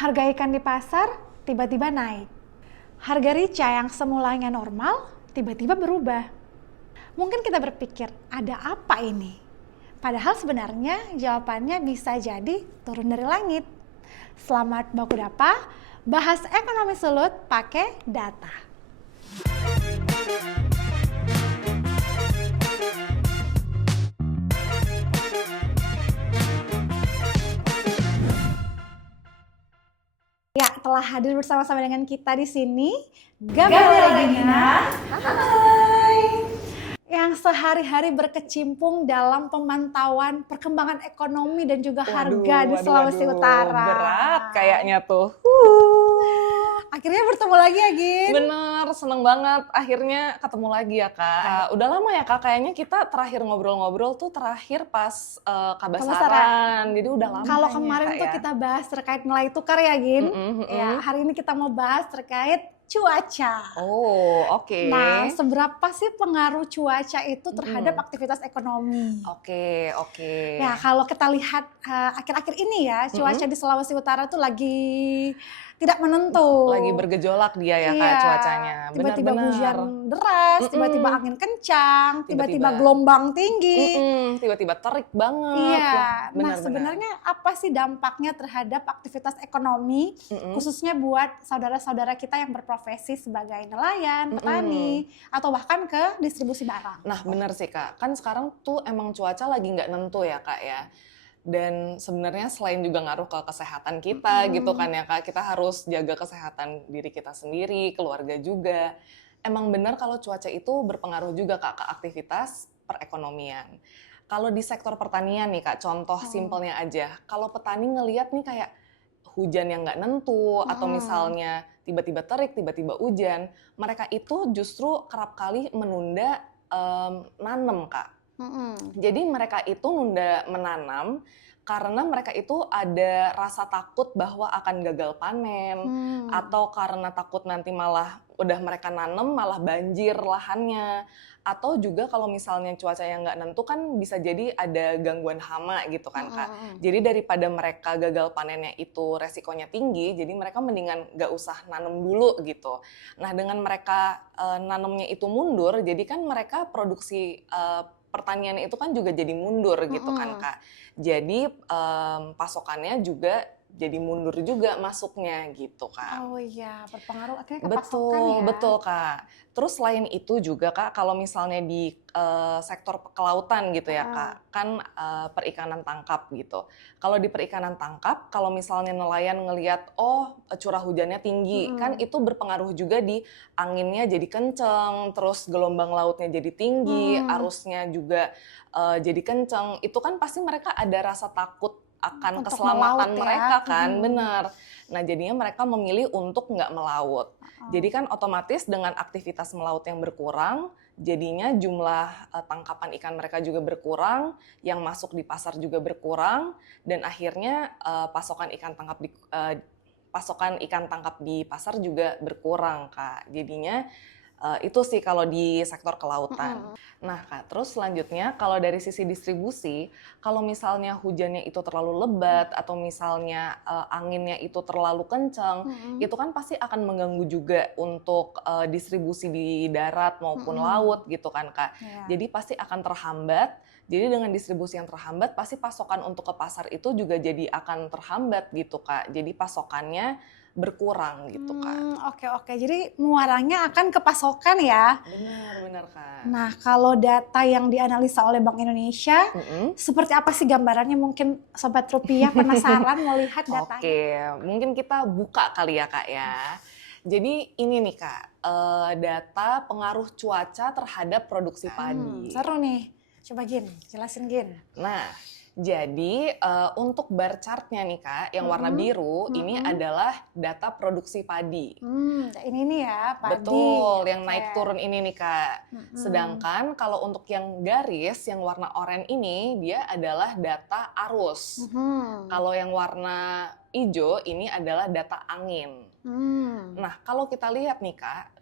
Harga ikan di pasar tiba-tiba naik. Harga rica yang semulanya normal tiba-tiba berubah. Mungkin kita berpikir, ada apa ini? Padahal sebenarnya jawabannya bisa jadi turun dari langit. Selamat baku dapa, bahas ekonomi sulut pakai data. Ya, telah hadir bersama-sama dengan kita di sini Gabriela Regina. Hai. Yang sehari-hari berkecimpung dalam pemantauan perkembangan ekonomi dan juga harga di Sulawesi Utara. Berat kayaknya tuh. Akhirnya bertemu lagi ya, Gin? Bener, seneng banget. Akhirnya ketemu lagi ya, Kak. Udah lama ya, Kak. Kayaknya kita terakhir ngobrol-ngobrol tuh terakhir pas Kabasaran. Jadi udah lama. Kalau kemarin tuh ya. kita bahas terkait nilai tukar ya, Gin? Ya, hari ini kita mau bahas terkait cuaca. Oh, oke. Nah, seberapa sih pengaruh cuaca itu terhadap aktivitas ekonomi? Oke. Ya, kalau kita lihat akhir-akhir ini ya, cuaca di Sulawesi Utara tuh lagi tidak menentu. Lagi bergejolak dia ya, Kak, cuacanya. Tiba-tiba Benar-benar. hujan deras, tiba-tiba angin kencang, tiba-tiba gelombang tinggi. Tiba-tiba terik banget. Iya, Benar, nah sebenarnya apa sih dampaknya terhadap aktivitas ekonomi, khususnya buat saudara-saudara kita yang berprofesi sebagai nelayan, petani, atau bahkan ke distribusi barang? Nah, benar sih, Kak. Kan sekarang tuh emang cuaca lagi nggak nentu ya, Kak ya. Dan sebenarnya selain juga ngaruh ke kesehatan kita gitu kan ya, Kak. Kita harus jaga kesehatan diri kita sendiri, keluarga juga. Emang benar kalau cuaca itu berpengaruh juga, Kak, ke aktivitas perekonomian. Kalau di sektor pertanian nih, Kak, contoh simpelnya aja. Kalau petani ngelihat nih kayak hujan yang nggak nentu atau misalnya tiba-tiba terik, tiba-tiba hujan, mereka itu justru kerap kali menunda nanem, Kak. Jadi mereka itu nunda menanam karena mereka itu ada rasa takut bahwa akan gagal panen atau karena takut nanti malah udah mereka nanam malah banjir lahannya, atau juga kalau misalnya cuaca yang nggak nentu kan bisa jadi ada gangguan hama gitu kan, Kak. Jadi daripada mereka gagal panennya itu resikonya tinggi, jadi mereka mendingan nggak usah nanam dulu gitu. Nah, dengan mereka nanamnya itu mundur, jadi kan mereka produksi pertanian itu kan juga jadi mundur gitu kan, Kak. Jadi pasokannya juga jadi mundur juga masuknya gitu, Kak. Oh iya, berpengaruh akhirnya ke pasokan ya? Betul, Kak. Terus selain itu juga, Kak, kalau misalnya di sektor kelautan gitu ya, Kak, kan perikanan tangkap gitu. Kalau di perikanan tangkap, kalau misalnya nelayan ngelihat, oh curah hujannya tinggi, kan itu berpengaruh juga di anginnya jadi kenceng, terus gelombang lautnya jadi tinggi, arusnya juga jadi kenceng. Itu kan pasti mereka ada rasa takut akan Untuk keselamatan melaut ya. mereka kan, benar. Nah, jadinya mereka memilih untuk nggak melaut. Jadi kan otomatis dengan aktivitas melaut yang berkurang, jadinya jumlah tangkapan ikan mereka juga berkurang, yang masuk di pasar juga berkurang, dan akhirnya pasokan ikan tangkap di pasar juga berkurang, Kak. Jadinya itu sih kalau di sektor kelautan. Nah, Kak, terus selanjutnya kalau dari sisi distribusi, kalau misalnya hujannya itu terlalu lebat atau misalnya anginnya itu terlalu kencang, itu kan pasti akan mengganggu juga untuk distribusi di darat maupun laut gitu kan, Kak. Jadi pasti akan terhambat. Jadi dengan distribusi yang terhambat, pasti pasokan untuk ke pasar itu juga jadi akan terhambat gitu, Kak. Jadi pasokannya berkurang gitu, Kak. Oke. Jadi muaranya akan ke pasokan ya? Benar, Kak. Nah, kalau data yang dianalisa oleh Bank Indonesia, seperti apa sih gambarannya? Mungkin Sobat Rupiah penasaran mau lihat datanya? Oke, mungkin kita buka kali ya, Kak ya. Jadi ini nih, Kak, data pengaruh cuaca terhadap produksi padi. Seru nih. Coba Gin, jelasin Gin. Nah, jadi untuk bar chartnya nih, Kak, yang warna biru ini adalah data produksi padi. Ini nih ya, padi. Betul, yang naik turun ini nih, Kak. Sedangkan kalau untuk yang garis, yang warna oranye ini, dia adalah data arus. Kalau yang warna hijau ini adalah data angin. Nah, kalau kita lihat nih, Kak,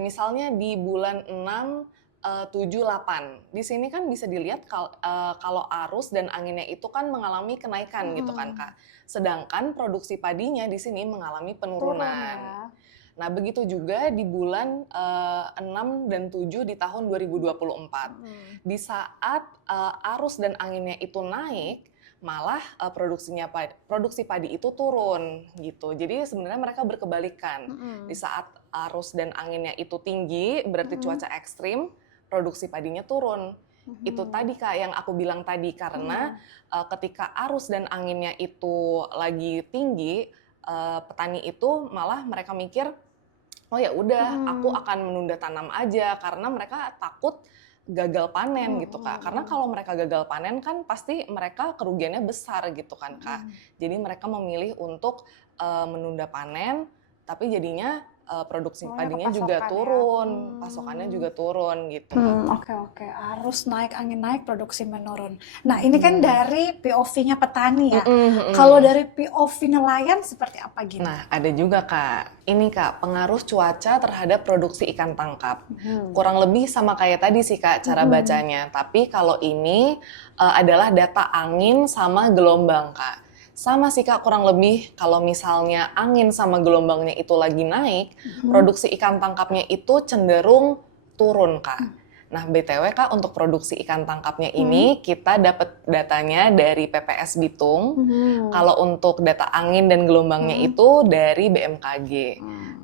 misalnya di bulan 6 7, 8. Di sini kan bisa dilihat kalau arus dan anginnya itu kan mengalami kenaikan gitu kan Kak. Sedangkan produksi padinya di sini mengalami Turun penurunan. ya. Nah, begitu juga di bulan 6 dan 7 di tahun 2024. Di saat arus dan anginnya itu naik, malah produksi padi itu turun gitu. Jadi sebenarnya mereka berkebalikan. Di saat arus dan anginnya itu tinggi, berarti cuaca ekstrim, produksi padinya turun. Itu tadi Kak yang aku bilang tadi, karena ketika arus dan anginnya itu lagi tinggi, petani itu malah mereka mikir, oh ya udah aku akan menunda tanam aja, karena mereka takut gagal panen gitu Kak. Karena kalau mereka gagal panen kan pasti mereka kerugiannya besar gitu kan Kak. Jadi mereka memilih untuk menunda panen, tapi jadinya produksi padinya juga turun, pasokannya juga turun gitu. Oke. Arus naik, angin naik, produksi menurun. Nah, ini kan dari POV-nya petani ya. Kalau dari POV nelayan seperti apa gitu? Nah, ada juga Kak. Ini Kak, pengaruh cuaca terhadap produksi ikan tangkap. Kurang lebih sama kayak tadi sih Kak cara bacanya. Tapi kalau ini adalah data angin sama gelombang Kak. Sama sih Kak, kurang lebih kalau misalnya angin sama gelombangnya itu lagi naik, produksi ikan tangkapnya itu cenderung turun Kak. Nah, BTW Kak, untuk produksi ikan tangkapnya ini kita dapat datanya dari PPS Bitung. Kalau untuk data angin dan gelombangnya itu dari BMKG.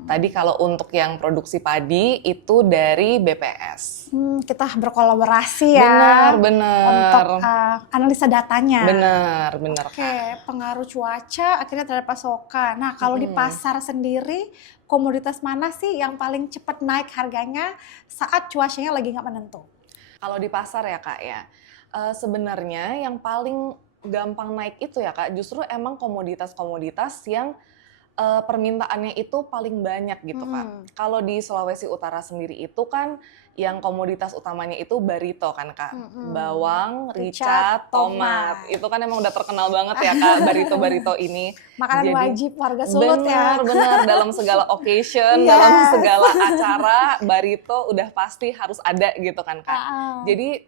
Tadi kalau untuk yang produksi padi itu dari BPS. Kita berkolaborasi ya. Benar. Untuk analisa datanya. Benar Oke, Kak. pengaruh cuaca akhirnya terhadap pasokan. Nah, kalau di pasar sendiri, komoditas mana sih yang paling cepat naik harganya saat cuacanya lagi nggak menentu? Kalau di pasar ya Kak ya, sebenarnya yang paling gampang naik itu ya Kak, justru emang komoditas-komoditas yang permintaannya itu paling banyak gitu Kak. Kalau di Sulawesi Utara sendiri itu kan yang komoditas utamanya itu barito kan Kak. Bawang, rica, tomat. Itu kan emang udah terkenal banget ya Kak, barito-barito ini. Makanan wajib warga Sulut ya. Bener, dalam segala occasion, dalam segala acara, barito udah pasti harus ada gitu kan Kak. Jadi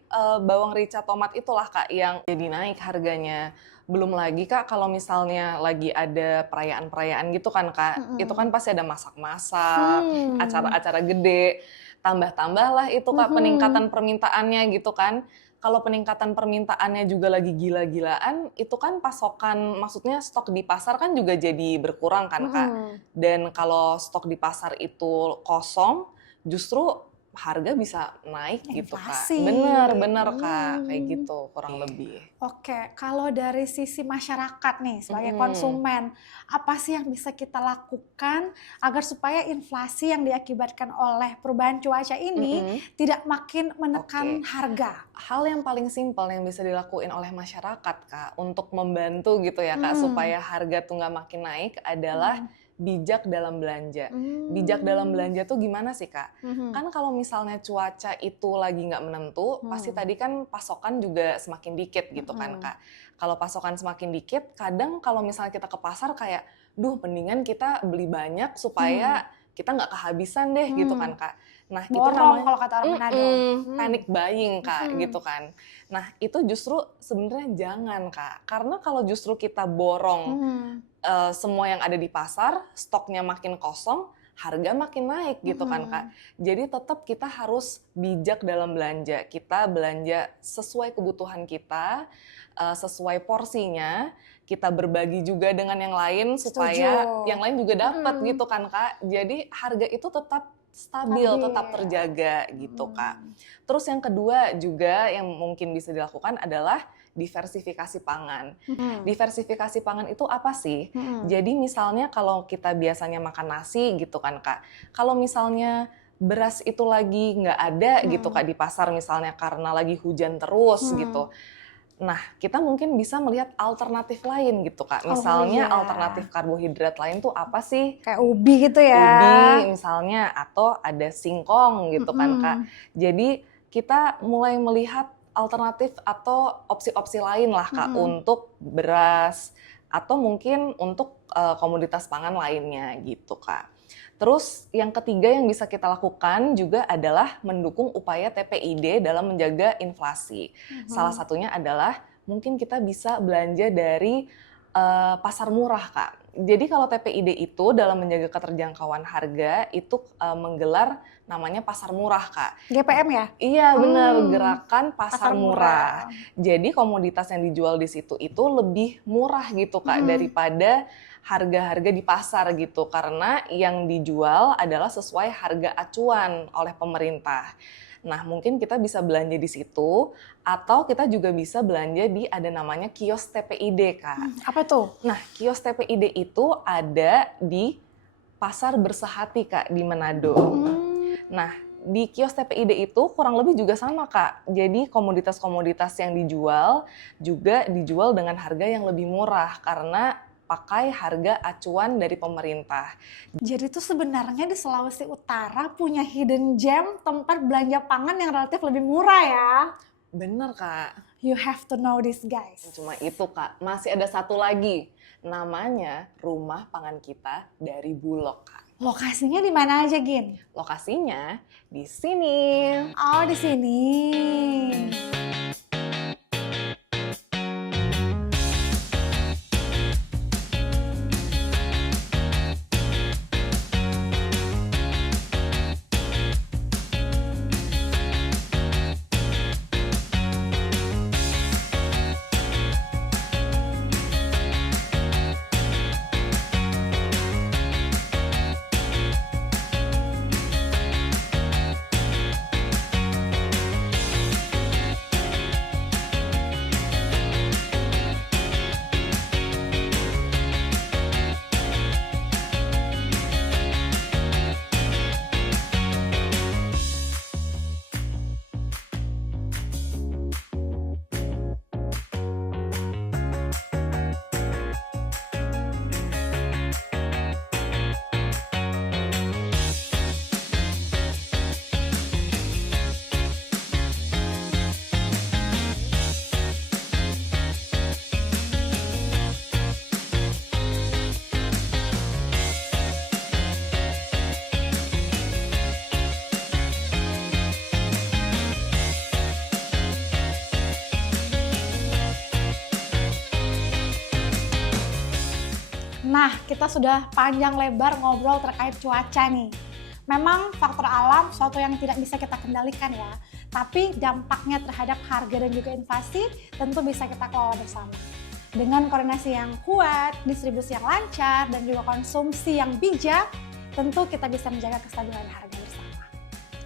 bawang, rica, tomat itulah Kak yang jadi naik harganya. Belum lagi Kak, kalau misalnya lagi ada perayaan-perayaan gitu kan Kak, itu kan pasti ada masak-masak, acara-acara gede, tambah-tambahlah itu Kak peningkatan permintaannya gitu kan. Kalau peningkatan permintaannya juga lagi gila-gilaan, itu kan pasokan, maksudnya stok di pasar kan juga jadi berkurang kan Kak. Dan kalau stok di pasar itu kosong, justru harga bisa naik gitu Kak. Bener Kak, kayak gitu kurang lebih. Oke, kalau dari sisi masyarakat nih sebagai konsumen, apa sih yang bisa kita lakukan agar supaya inflasi yang diakibatkan oleh perubahan cuaca ini tidak makin menekan harga? Hal yang paling simpel yang bisa dilakuin oleh masyarakat Kak untuk membantu gitu ya Kak supaya harga tuh nggak makin naik adalah bijak dalam belanja. Bijak dalam belanja tuh gimana sih Kak? Kan kalau misalnya cuaca itu lagi nggak menentu, pasti tadi kan pasokan juga semakin dikit gitu kan Kak. Kalau pasokan semakin dikit, kadang kalau misalnya kita ke pasar kayak, duh mendingan kita beli banyak supaya kita nggak kehabisan deh gitu kan Kak. Nah itu namanya kalau kata orang Manado. panic buying Kak gitu kan. Nah itu justru sebenarnya jangan Kak, karena kalau justru kita borong semua yang ada di pasar, stoknya makin kosong, harga makin naik gitu kan Kak. Jadi tetap kita harus bijak dalam belanja. Kita belanja sesuai kebutuhan kita, sesuai porsinya. Kita berbagi juga dengan yang lain supaya yang lain juga dapat gitu kan Kak. Jadi harga itu tetap stabil, tetap terjaga gitu Kak. Terus yang kedua juga yang mungkin bisa dilakukan adalah diversifikasi pangan. Diversifikasi pangan itu apa sih? Jadi misalnya kalau kita biasanya makan nasi gitu kan Kak, kalau misalnya beras itu lagi nggak ada gitu Kak di pasar misalnya karena lagi hujan terus gitu. Nah, kita mungkin bisa melihat alternatif lain gitu Kak. Misalnya alternatif karbohidrat lain tuh apa sih? Kayak ubi gitu ya. Ubi misalnya, atau ada singkong gitu kan Kak. Jadi kita mulai melihat alternatif atau opsi-opsi lain lah Kak untuk beras, atau mungkin untuk komoditas pangan lainnya gitu Kak. Terus yang ketiga yang bisa kita lakukan juga adalah mendukung upaya TPID dalam menjaga inflasi. Salah satunya adalah mungkin kita bisa belanja dari pasar murah Kak. Jadi kalau TPID itu dalam menjaga keterjangkauan harga itu menggelar namanya pasar murah Kak. GPM ya? Iya benar, gerakan pasar murah. Jadi komoditas yang dijual di situ itu lebih murah gitu Kak daripada harga-harga di pasar gitu, karena yang dijual adalah sesuai harga acuan oleh pemerintah. Nah, mungkin kita bisa belanja di situ, atau kita juga bisa belanja di ada namanya kios TPID, Kak. Apa tuh? Nah, kios TPID itu ada di Pasar Bersehati, Kak, di Manado. Nah, di kios TPID itu kurang lebih juga sama, Kak. Jadi komoditas-komoditas yang dijual juga dijual dengan harga yang lebih murah, karena pakai harga acuan dari pemerintah. Jadi tuh sebenarnya di Sulawesi Utara punya hidden gem tempat belanja pangan yang relatif lebih murah ya. Bener Kak. You have to know this guys. Cuma itu Kak, masih ada satu lagi. Namanya Rumah Pangan Kita dari Bulog Kak. Lokasinya di mana aja, Gin? Lokasinya di sini. Oh, di sini. Nah, kita sudah panjang lebar ngobrol terkait cuaca nih. Memang faktor alam suatu yang tidak bisa kita kendalikan ya, tapi dampaknya terhadap harga dan juga inflasi tentu bisa kita kelola bersama. Dengan koordinasi yang kuat, distribusi yang lancar, dan juga konsumsi yang bijak, tentu kita bisa menjaga kestabilan harga bersama.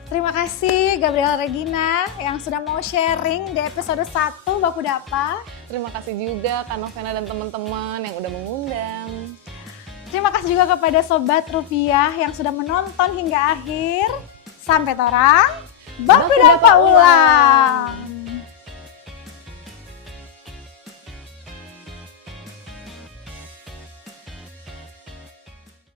Terima kasih Gabriela Regina yang sudah mau sharing di episode 1 Baku Dapa. Terima kasih juga Kak Novena dan teman-teman yang udah mengundang. Terima kasih juga kepada Sobat Rupiah yang sudah menonton hingga akhir. Sampai torang, Baku Dapa ulang!